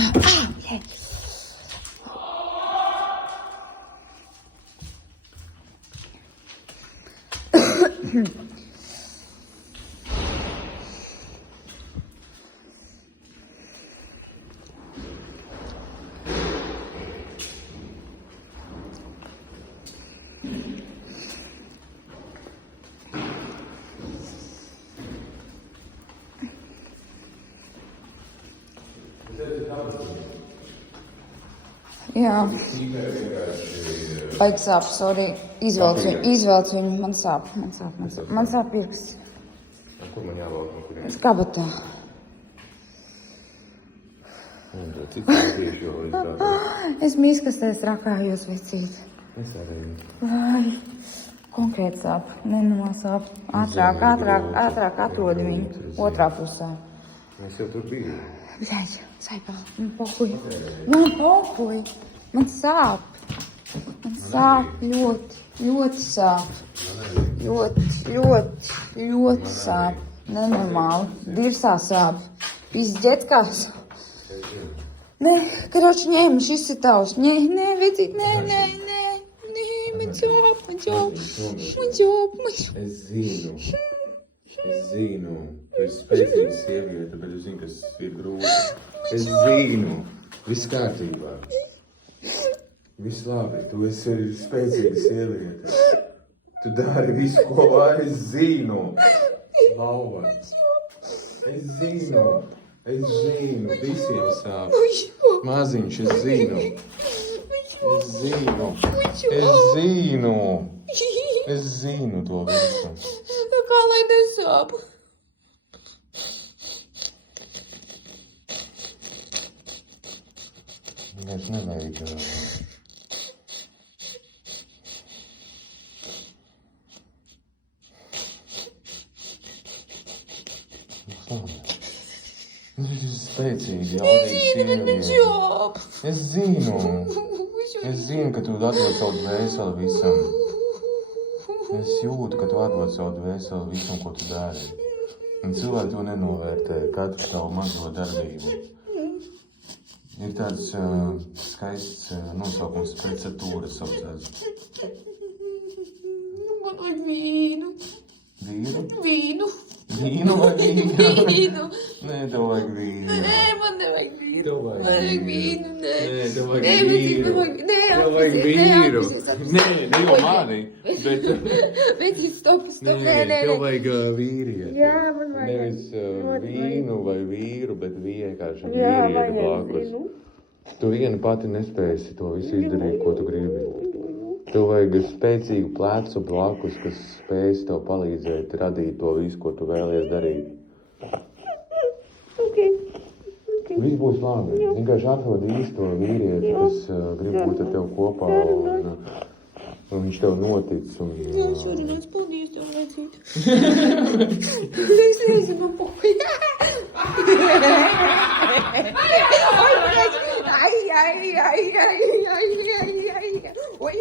Okay. Jā. Vajag sāp, sorry. Izvelc viņu. Man sāp pirksts. Kur man jāvelk? Es kabatā. Es mīskastēs rakājos, vecīt. Es arī. Vai, konkrēti sāp. Nenosāp. Ātrāk atrod viņu. Otrā pusē. Mēs jau tur bijām. Bļaļ, saipā. Man pohuj. Man sāp. Man sāp ļoti sāp. Ļoti sāp. Nenormāli. Dirsā sāp. Pizdzēt kā sāp. Nē, karoči, ņēma, šis ir tavs. Nē, vecīt, nē. Man sāp. Es zinu. Tu esi spēcīga sieviete, bet es zinu, kas ir grūti. Es zinu. Viss kārtībā. Viss labi. Tu esi spēcīga sieviete. Tu dari visu, ko vari. Es zinu. Lauva. Es zinu. Visiem sāp. Maziņš, es zinu. Es zinu to visu. Kā lai nesāp? Mēs nevajag. Es esmu spēcīgi, jaudīga sieviete. Es zinu, ka tu atdod savu dvēseli visam. Es jūtu, ka tu atdod savu dvēseli visam, ko tu dari. Un cilvēki to nenovērtē, katru tavu mazo darbību. Ir tāds skaists nosaukums precetūra saucās. Man vajag vīnu. Vīru? Vīnu. Vīnu vai vīru? Vīnu. Nē, tev vajag vīru. Nē, man nevajag vīnu. Tev vajag vīnu, nē. Nē, tev vajag vīru. Tev vajag vīru. Nē, ne jau mani, bet... Bet stop. Nē, tev vajag vīrieti. Jā, man vajag. Nevis vīnu vai vīru, bet vienkārši vīrieti blakus. Tu viena pati nespēsi to visu izdarīt, ko tu gribi. Tev vajag spēcīgu plecu blakus, kas spēs tev palīdzēt radīt to visu, ko tu vēlies darīt. Viss būs labi. Vienkārši atrod īsto vīrieti, kas grib būt ar tev kopā, un viņš tev notic. Jā, šodien paldies tev, vecīt. Es nezinu, pohuj. Ai. Oi.